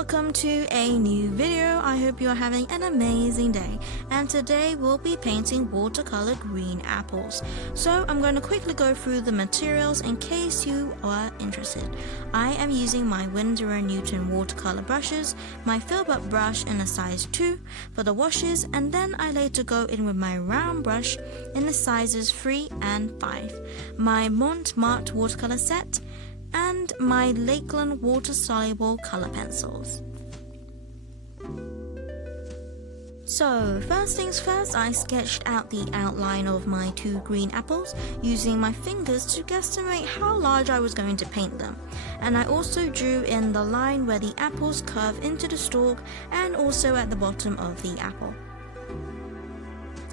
welcome to a new video. I hope you're having an amazing day, and today we'll be painting watercolor green apples. So I'm going to quickly go through the materials in case you are interested. I am using my Winsor & Newton watercolor brushes, my filbert brush in a size 2 for the washes, and then I later go in with my round brush in the sizes 3 and 5, my Montmartre watercolor set, and my Lakeland water-soluble color pencils. So first things first, I sketched out the outline of my 2 green apples using my fingers to guesstimate how large I was going to paint them, and I also drew in the line where the apples curve into the stalk and also at the bottom of the apple.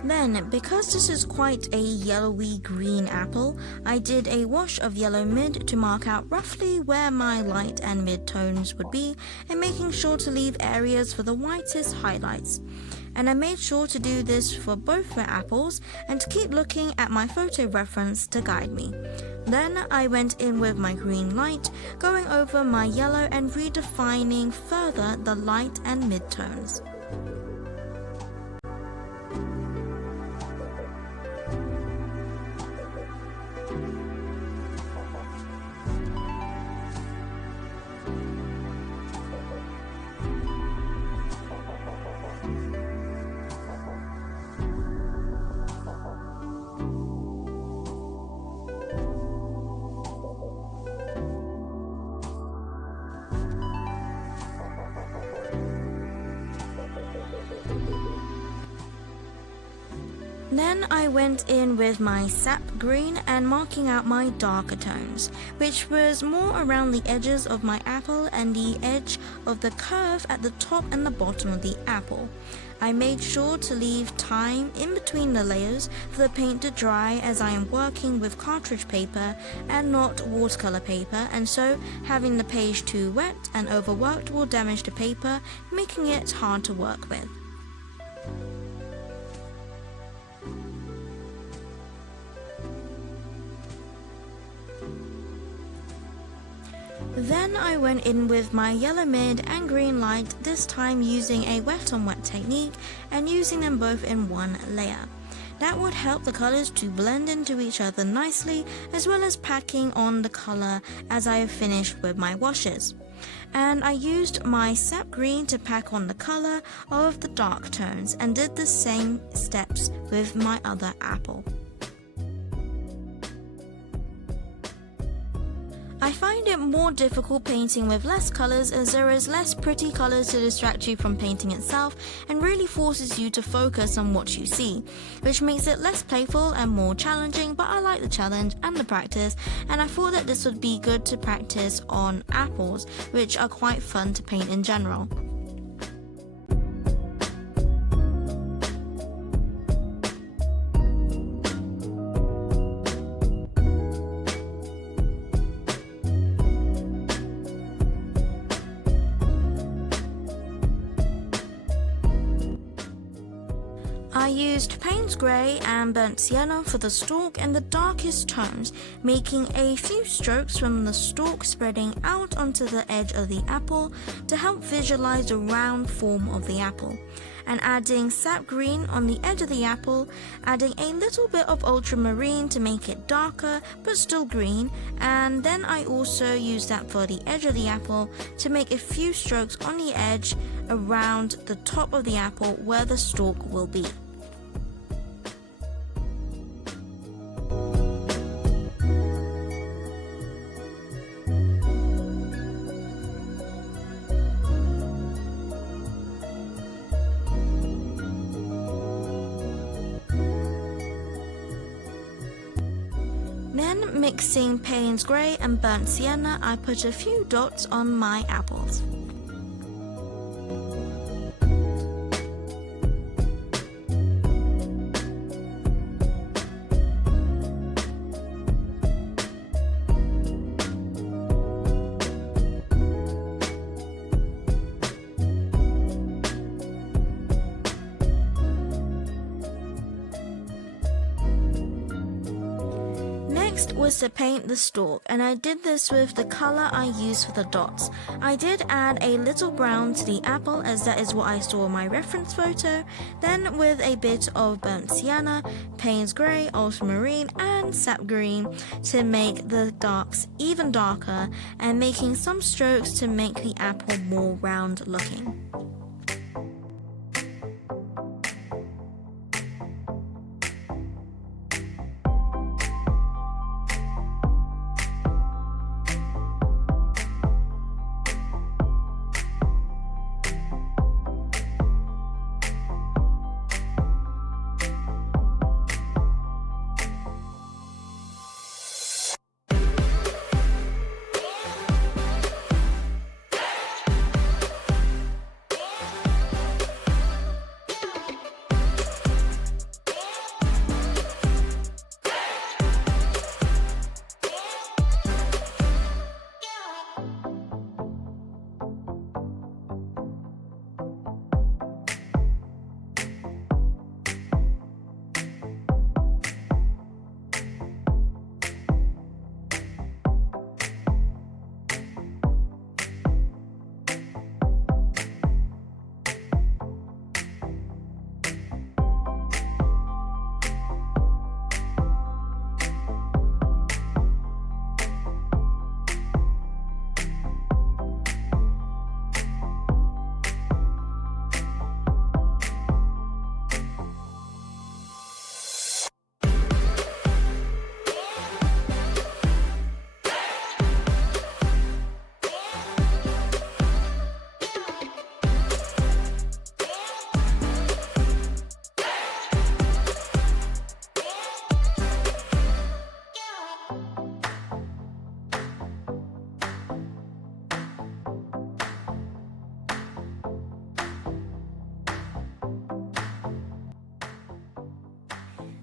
Then, because this is quite a yellowy green apple, I did a wash of yellow mid to mark out roughly where my light and mid tones would be, and making sure to leave areas for the whitest highlights. And I made sure to do this for both the apples and to keep looking at my photo reference to guide me. Then I went in with my green light, going over my yellow and redefining further the light and mid tones. Then I went in with my sap green and marking out my darker tones, which was more around the edges of my apple and the edge of the curve at the top and the bottom of the apple. I made sure to leave time in between the layers for the paint to dry, as I am working with cartridge paper and not watercolor paper, and so having the page too wet and overworked will damage the paper, making it hard to work with. Then I went in with my yellow mid and green light, this time using a wet on wet technique and using them both in one layer. That would help the colors to blend into each other nicely, as well as packing on the color as I have finished with my washes. And I used my sap green to pack on the color of the dark tones and did the same steps with my other apple. I find it more difficult painting with less colors, as there is less pretty colors to distract you from painting itself and really forces you to focus on what you see, which makes it less playful and more challenging, but I like the challenge and the practice, and I thought that this would be good to practice on apples, which are quite fun to paint in general. I used Payne's Grey and Burnt Sienna for the stalk and the darkest tones, making a few strokes from the stalk spreading out onto the edge of the apple to help visualize the round form of the apple, and adding sap green on the edge of the apple, adding a little bit of ultramarine to make it darker but still green, and then I also used that for the edge of the apple to make a few strokes on the edge around the top of the apple where the stalk will be. Then, mixing Payne's Grey and Burnt Sienna, I put a few dots on my apples. Next was to paint the stalk, and I did this with the color I used for the dots. I did add a little brown to the apple as that is what I saw in my reference photo, then with a bit of burnt sienna, Payne's grey, ultramarine and sap green to make the darks even darker and making some strokes to make the apple more round looking.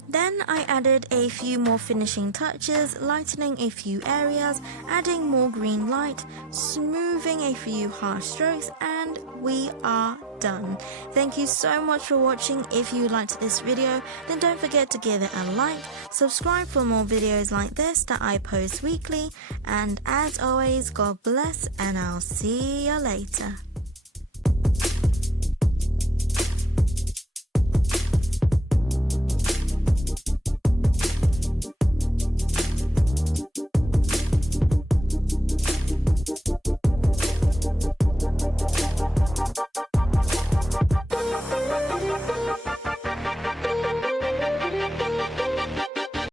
Then I added a few more finishing touches, lightening a few areas, adding more green light, smoothing a few harsh strokes, and we are done. Thank you so much for watching. If you liked this video, then don't forget to give it a like, subscribe for more videos like this that I post weekly, and as always, God bless, and I'll see you later.